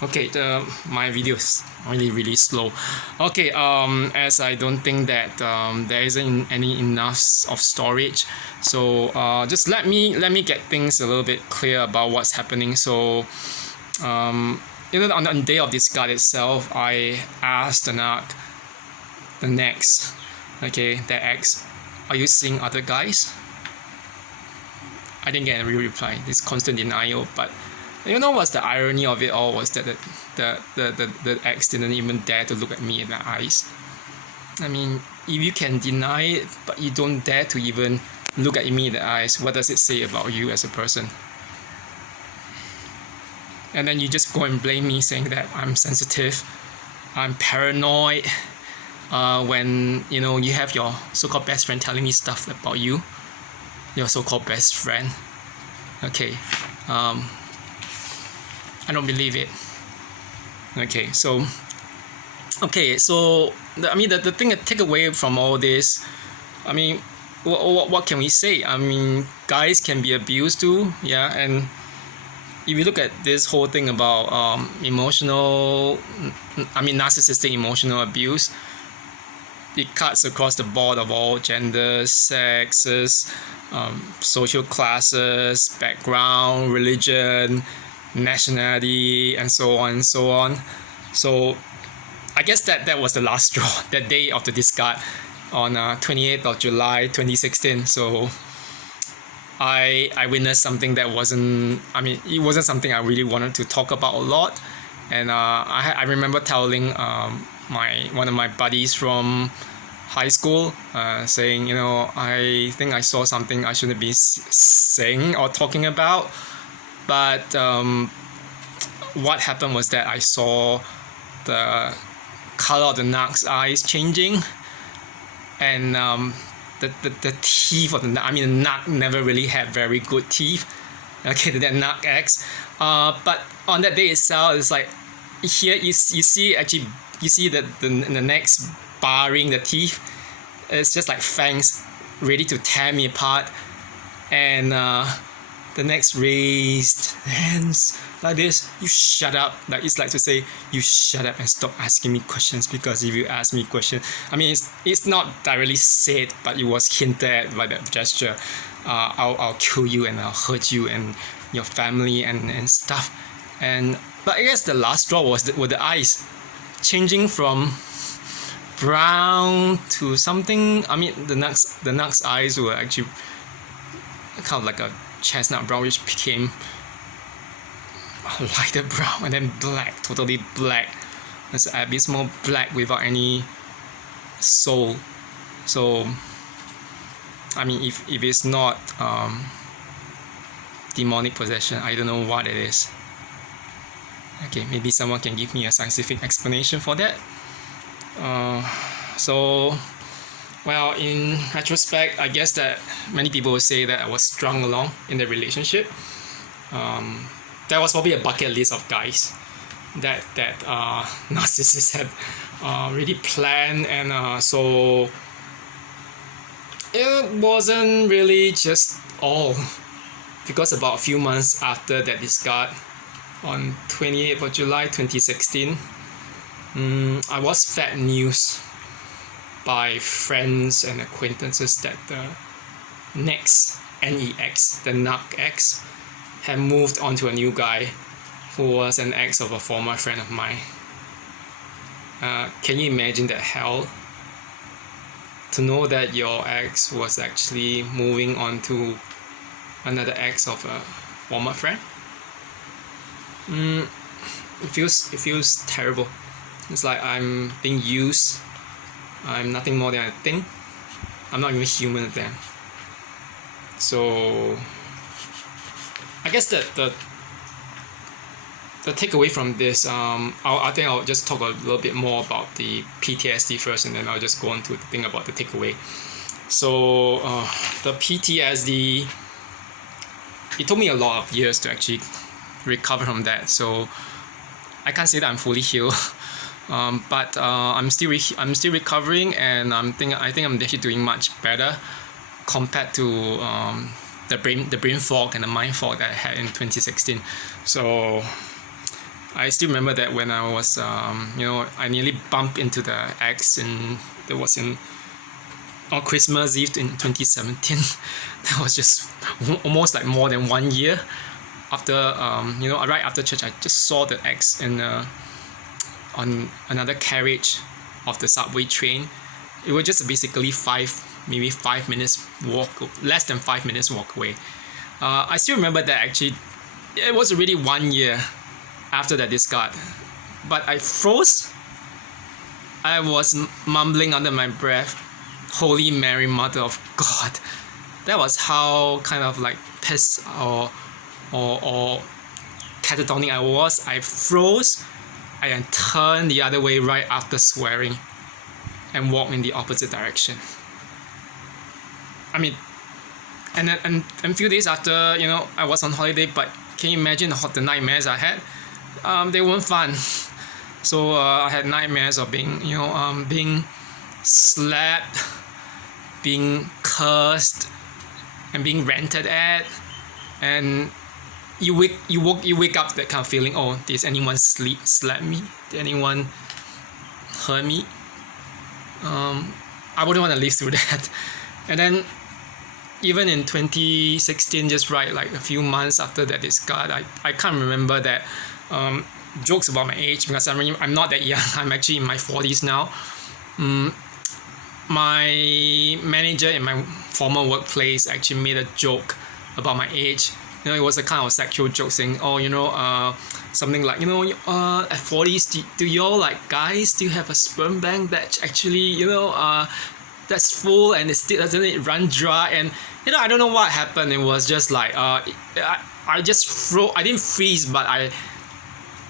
Okay, my video is really slow. Okay, as I don't think that there isn't any enough of storage, so just let me get things a little bit clear about what's happening. So on the day of this discard itself, I asked the next, okay, the ex, are you seeing other guys? I didn't get a real reply. This constant denial. But you know what's the irony of it all was that the ex didn't even dare to look at me in the eyes. I mean, if you can deny it, but you don't dare to even look at me in the eyes, what does it say about you as a person? And then you just go and blame me, saying that I'm sensitive, I'm paranoid. When you have your so-called best friend telling me stuff about you, your so-called best friend. Okay, I don't believe it. Okay, so the thing that take away from all this, I mean, what can we say? I mean, guys can be abused too, yeah. And if you look at this whole thing about narcissistic emotional abuse, it cuts across the board of all genders, sexes, social classes, background, religion, nationality, and so on and so on. So I guess that was the last straw, that day of the discard on 28th of July 2016. So I witnessed something that it wasn't something I really wanted to talk about a lot. And I remember telling one of my buddies from high school, saying, I think I saw something I shouldn't be saying or talking about. But what happened was that I saw the color of the narc's eyes changing, and the teeth of the narc never really had very good teeth. Okay, that narc ex. But on that day itself, it's like here you see the next barring the teeth. It's just like fangs ready to tear me apart, and the next raised hands like this. You shut up. Like it's like to say, you shut up and stop asking me questions, because if you ask me questions, it's not directly said, but it was hinted at by that gesture. I'll kill you and I'll hurt you and your family and stuff. But I guess the last straw were the eyes changing from brown to something. The narc's eyes were actually kind of like a chestnut brown, which became a lighter brown, and then black, totally black. It's abysmal black without any soul. So if it's not demonic possession, I don't know what it is. Okay, maybe someone can give me a scientific explanation for that. Well, in retrospect, I guess that many people will say that I was strung along in the relationship. That was probably a bucket list of guys that narcissists had really planned, and so it wasn't really just all, because about a few months after that discard, on 28th of July 2016, I was fed news by friends and acquaintances that the next NEX, the narc ex, had moved on to a new guy who was an ex of a former friend of mine. Can you imagine that hell? To know that your ex was actually moving on to another ex of a former friend? It feels terrible. It's like I'm being used. I'm nothing more than a thing. I'm not even human then. So I guess that the takeaway from this, I think I'll just talk a little bit more about the PTSD first, and then I'll just go on to think about the takeaway. So the PTSD, it took me a lot of years to actually recover from that. So I can't say that I'm fully healed. But I'm still recovering, and I think I'm actually doing much better compared to the brain fog and the mind fog that I had in 2016. So I still remember that when I was, I nearly bumped into the ex, and that was on Christmas Eve in 2017. That was just almost like more than 1 year after, right after church. I just saw the ex on another carriage of the subway train. It was just basically maybe 5 minutes walk, less than 5 minutes walk away. I still remember that actually. It was already 1 year after that discard, but I froze. I was mumbling under my breath, Holy Mary, Mother of God. That was how kind of like pissed or catatonic I was. I froze. I then turned the other way right after swearing and walked in the opposite direction. I mean, and a few days after, I was on holiday, but can you imagine the nightmares I had? They weren't fun. So I had nightmares of being slapped, being cursed, and being ranted at, and you wake up to that kind of feeling. Oh, did anyone slap me? Did anyone hurt me? I wouldn't want to live through that. And then even in 2016, just right like a few months after that discard, I can't remember that. Jokes about my age, because I'm not that young. I'm actually in my 40s now. My manager in my former workplace actually made a joke about my age. It was a kind of sexual joke saying, something like, at 40s, do y'all like guys still have a sperm bank that actually, that's full and it still doesn't run dry? And I don't know what happened. It was just like I just froze. I didn't freeze, but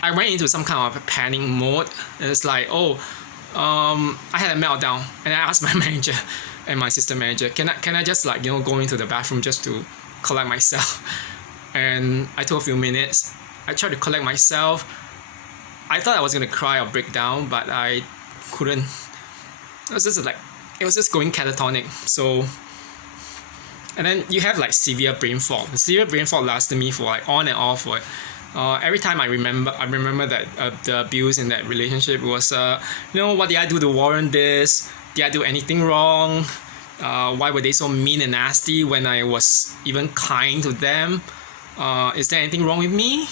I went into some kind of a panic mode. And it's like, I had a meltdown, and I asked my manager and my assistant manager, can I just like go into the bathroom just to collect myself? And I took a few minutes. I tried to collect myself. I thought I was gonna cry or break down, but I couldn't. It was just going catatonic. So, and then you have like severe brain fog. The severe brain fog lasted me for like on and off for every time I remember that the abuse in that relationship was what did I do to warrant this? Did I do anything wrong? Why were they so mean and nasty when I was even kind to them? Is there anything wrong with me?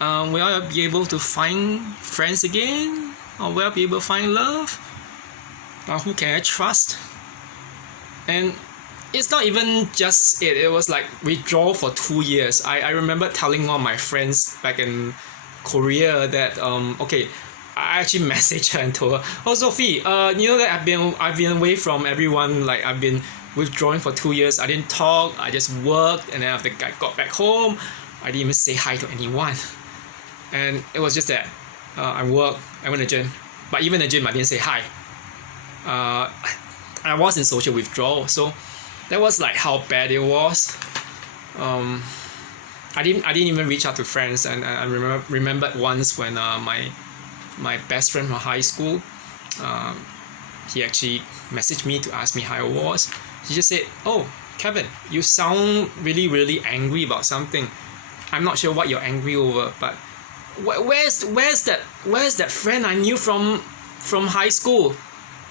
Will I be able to find friends again? Or will I be able to find love? Who can I trust? And it's not even just it. It was like withdrawal for 2 years. I remember telling one of my friends back in Korea that I actually messaged her and told her, oh Sophie, that I've been away from everyone. Like I've been withdrawing for 2 years. I didn't talk. I just worked, and then after I got back home, I didn't even say hi to anyone. And it was just that I worked. I went to the gym, but even the gym I didn't say hi. I was in social withdrawal, so that was like how bad it was. I didn't even reach out to friends, and I remembered once when my best friend from high school, he actually messaged me to ask me how I was. He just said, "Oh, Kevin, you sound really, really angry about something. I'm not sure what you're angry over, but where's that friend I knew from high school,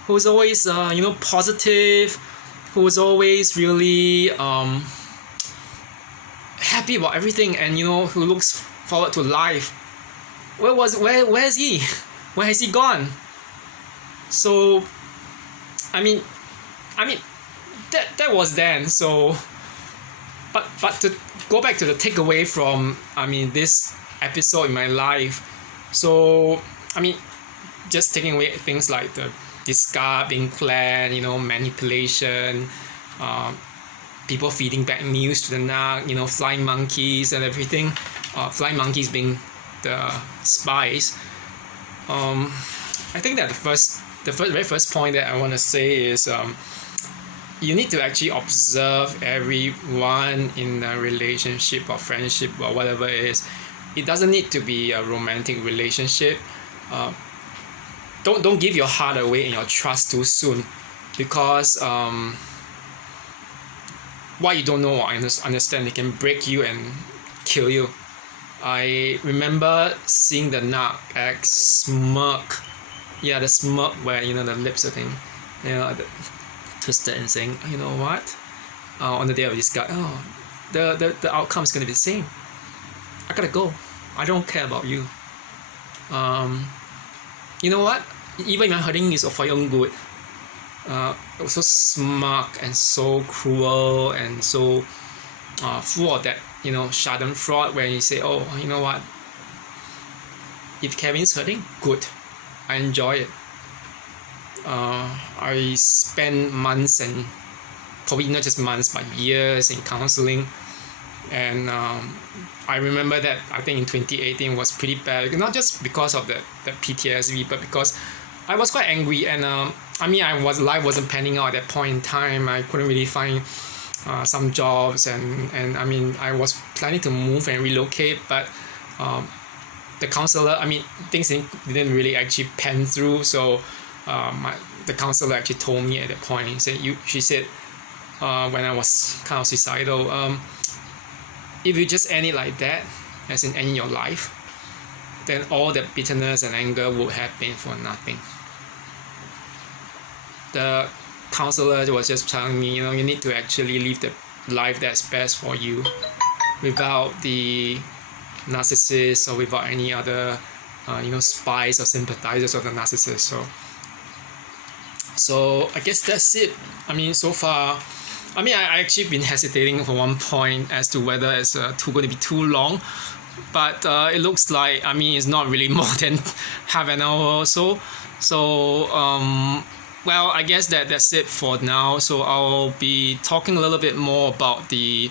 who's always positive, who's always really happy about everything, and who looks forward to life. Where's he? Where has he gone?" So I mean that was then. So but to go back to the takeaway from this episode in my life, so just taking away things like the discard being planned, manipulation, people feeding back news to the narc, flying monkeys and everything, flying monkeys being the spies. I think that the very first point that I want to say is you need to actually observe everyone in a relationship or friendship or whatever it is. It doesn't need to be a romantic relationship. Don't give your heart away and your trust too soon, because what you don't know or understand, it can break you and kill you. I remember seeing the narc act smirk. Yeah, the smirk where the lips are thing, twisted and saying, you know what? On the day of this guy, the outcome is gonna be the same. I gotta go. I don't care about you. You know what? Even if I'm hurting you, so for your own good. It was so smug and so cruel and so full of that schadenfreude, where you say, oh, you know what? If Kevin's hurting, good. I enjoy it. I spent months, and probably not just months but years, in counseling, and I remember that I think in 2018 was pretty bad, not just because of the PTSD, but because I was quite angry, and life wasn't panning out at that point in time. I couldn't really find some jobs, and I was planning to move and relocate, but the counselor, things didn't really actually pan through. So the counselor actually told me at that point, she said, when I was kind of suicidal, if you just end it like that, as in ending your life, then all the bitterness and anger would have been for nothing. The counselor was just telling me, you need to actually live the life that's best for you, without the narcissist or without any other spies or sympathizers of the narcissist. So I guess that's it. So far, I actually been hesitating for one point as to whether it's going to be too long, but it looks like it's not really more than half an hour or so. So well, I guess that's it for now. So I'll be talking a little bit more about the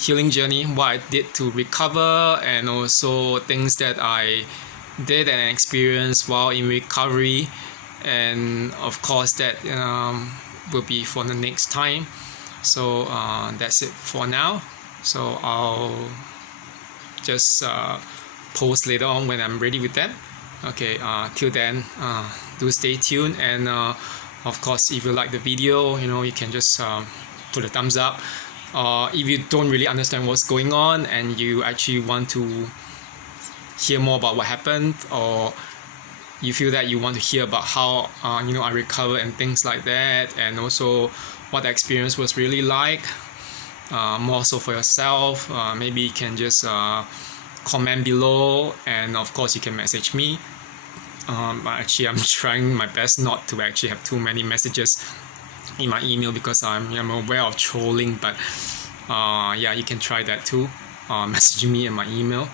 healing journey, what I did to recover, and also things that I did and experienced while in recovery, and of course that will be for the next time. So that's it for now. So I'll just post later on when I'm ready with that. Okay, till then, do stay tuned, and of course, if you like the video, you can just put a thumbs up. If you don't really understand what's going on and you actually want to hear more about what happened, or you feel that you want to hear about how I recovered and things like that, and also what the experience was really like, more so for yourself, maybe you can just comment below, and of course you can message me. Actually, I'm trying my best not to actually have too many messages in my email, because I'm aware of trolling, but yeah, you can try that too, messaging me in my email.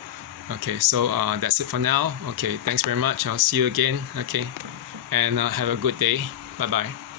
Okay, so that's it for now. Okay, thanks very much. I'll see you again. Okay, and have a good day. Bye bye.